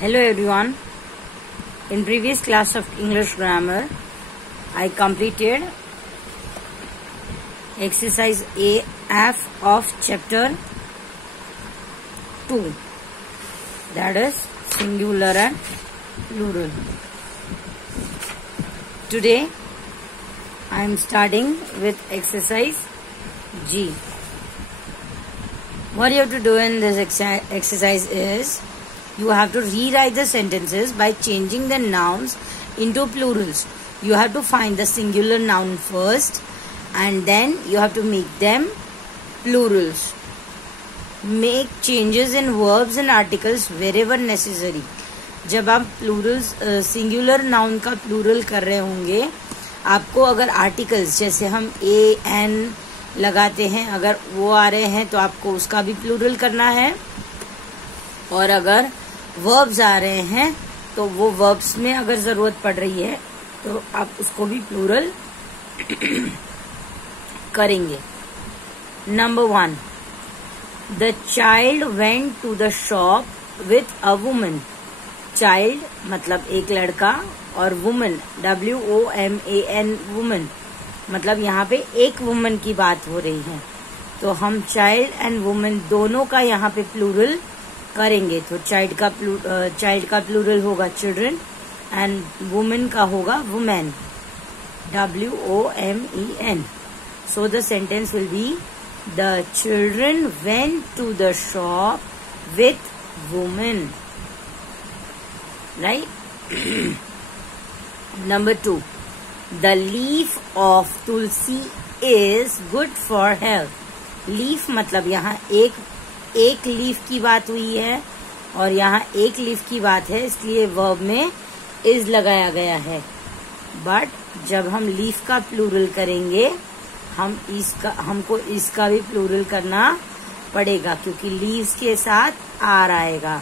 Hello everyone. In previous class of English grammar, I completed exercise AF of chapter 2. That is singular and plural. Today I am starting with exercise G. What you have to do in this exercise is you have to rewrite the sentences by changing the nouns into plurals. You have to find the singular noun first and then you have to make them plurals. Make changes in verbs and articles wherever necessary. जब आप Plurals singular noun का plural कर रहे होंगे, आपको अगर articles जैसे हम ए एन लगाते हैं, अगर वो आ रहे हैं तो आपको उसका भी प्लूरल करना है, और अगर वर्ब्स आ रहे हैं तो वो वर्ब्स में अगर जरूरत पड़ रही है तो आप उसको भी प्लूरल करेंगे. Number 1, the child went to the shop with a woman. Child मतलब एक लड़का और वुमन WOMAN वुमन मतलब यहाँ पे एक वुमन की बात हो रही है, तो हम चाइल्ड एंड वुमन दोनों का यहाँ पे प्लूरल करेंगे. तो चाइल्ड का प्लूरल होगा चिल्ड्रन एंड वुमेन का होगा women WOMEN. So the sentence will be the children went to the shop with women. Right. Number 2, the leaf of tulsi is good for health. Leaf मतलब यहाँ एक leaf की बात हुई है और यहाँ एक लीफ की बात है, इसलिए वर्ब में इज लगाया गया है. बट जब हम लीफ का प्लूरल करेंगे हमको इसका भी प्लूरल करना पड़ेगा क्योंकि लीव्स के साथ आर आएगा.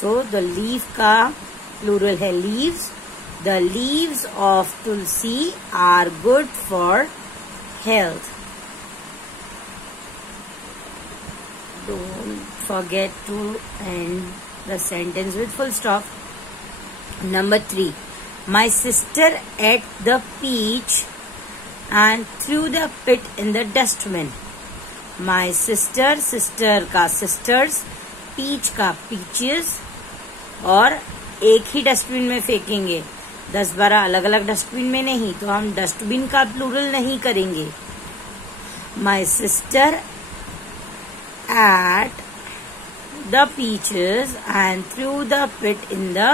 सो द लीफ का प्लूरल है leaves. The leaves of tulsi are good for health. Don't forget to end the sentence with full stop. Number 3, my sister ate the peach and threw the pit in the dustbin. My sister का sisters, peach का peaches, और एक ही dustbin में फेंकेंगे. 10-12 अलग अलग dustbin में नहीं, तो हम डस्टबिन का प्लूरल नहीं करेंगे. My sister ate the peaches and threw the pit in the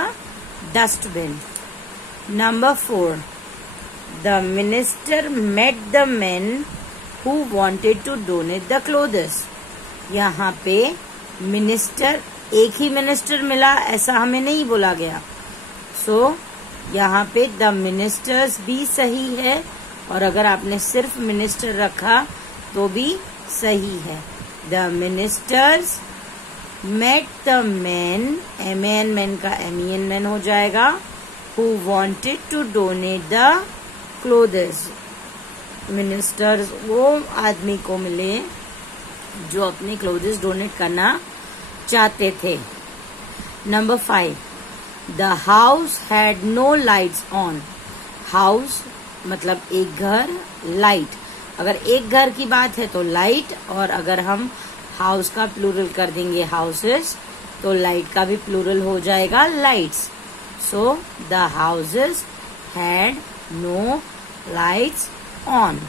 dustbin. Number 4, the minister met the men who wanted to donate the clothes. यहाँ पे मिनिस्टर एक ही मिनिस्टर मिला ऐसा हमें नहीं बोला गया. सो यहाँ पे द मिनिस्टर्स भी सही है, और अगर आपने सिर्फ मिनिस्टर रखा तो भी सही है. The ministers met the men, MAN men का MEN men हो जाएगा, who wanted to donate the clothes. Ministers वो आदमी को मिले जो अपने क्लोथ्स डोनेट करना चाहते थे. Number 5, the house had no lights on. House मतलब एक घर, लाइट अगर एक घर की बात है तो लाइट, और अगर हम हाउस का प्लूरल कर देंगे हाउसेस तो लाइट का भी प्लूरल हो जाएगा lights. So the houses had no lights on.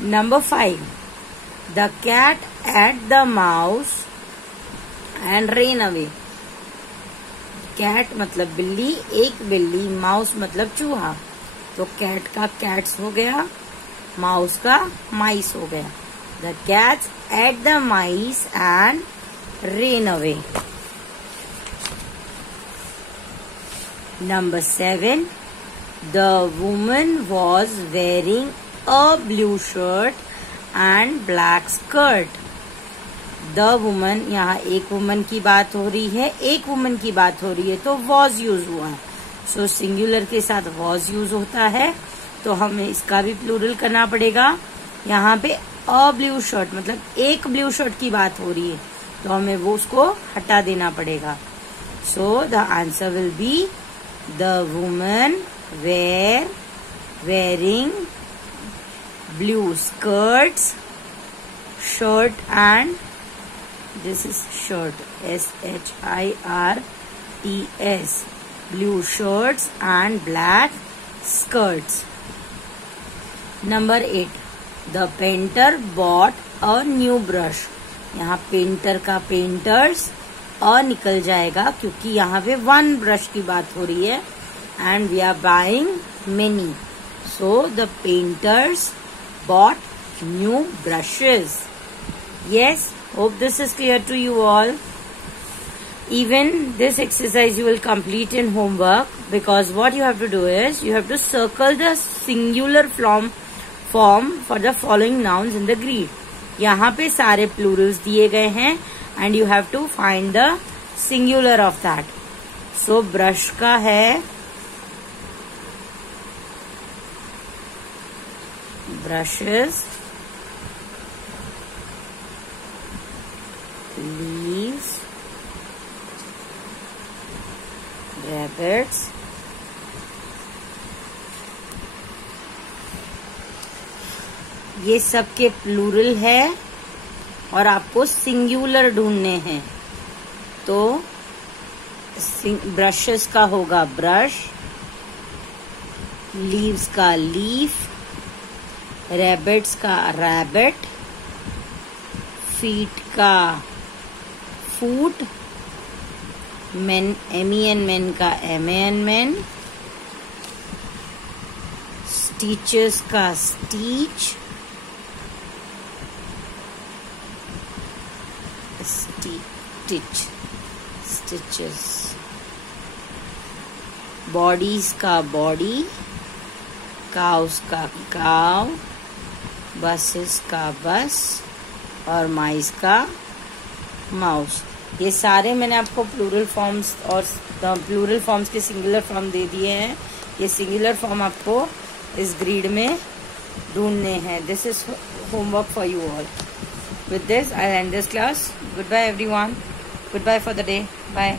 Number 5, the cat ate the mouse and ran away. Cat मतलब बिल्ली, एक बिल्ली, माउस मतलब चूहा, तो कैट का कैट्स हो गया, माउस का माइस हो गया. The cats at the mice and ran away. Number 7, the woman was wearing a blue shirt and black skirt. The woman यहाँ एक वुमन की बात हो रही है, एक वुमन की बात हो रही है तो वॉज यूज हुआ है. सो सिंगुलर के साथ वॉज यूज होता है तो हमें इसका भी प्लूरल करना पड़ेगा. यहाँ पे अ ब्लू शर्ट मतलब एक ब्लू शर्ट की बात हो रही है तो हमें वो उसको हटा देना पड़ेगा. So the answer will be the woman wearing blue skirts, shirt, and this is shirt, SHIRTS, blue shirts and black skirts. Number 8, the painter bought a new brush. यहाँ पेंटर का पेंटर्स निकल जाएगा क्योंकि यहाँ पे वन ब्रश की बात हो रही है and we are buying many. So the painters bought new brushes. Yes, hope this is clear to you all. Even this exercise you will complete in homework, because what you have to do is you have to circle the singular form for the following nouns in the grid. यहाँ पे सारे plurals दिए गए हैं and you have to find the singular of that. So brush का है brushes, leaves, rabbits, ये सब के प्लूरल है और आपको सिंगुलर ढूंढने हैं. तो ब्रशेस का होगा ब्रश, लीव्स का लीफ, रैबिट्स का रैबिट, फीट का फूट, मेन MEN मेन का MEN, स्टीचेस का स्टीच, स्टिचेस, बॉडीज का बॉडी, काउस का काउ, बसेस का बस और माइस का माउस. ये सारे मैंने आपको प्लूरल फॉर्म्स और प्लूरल फॉर्म्स के सिंगुलर फॉर्म दे दिए हैं. ये सिंगुलर फॉर्म आपको इस ग्रीड में ढूंढने हैं. This is homework for you all. With this, I'll end this class. Goodbye, everyone. Goodbye for the day. Bye.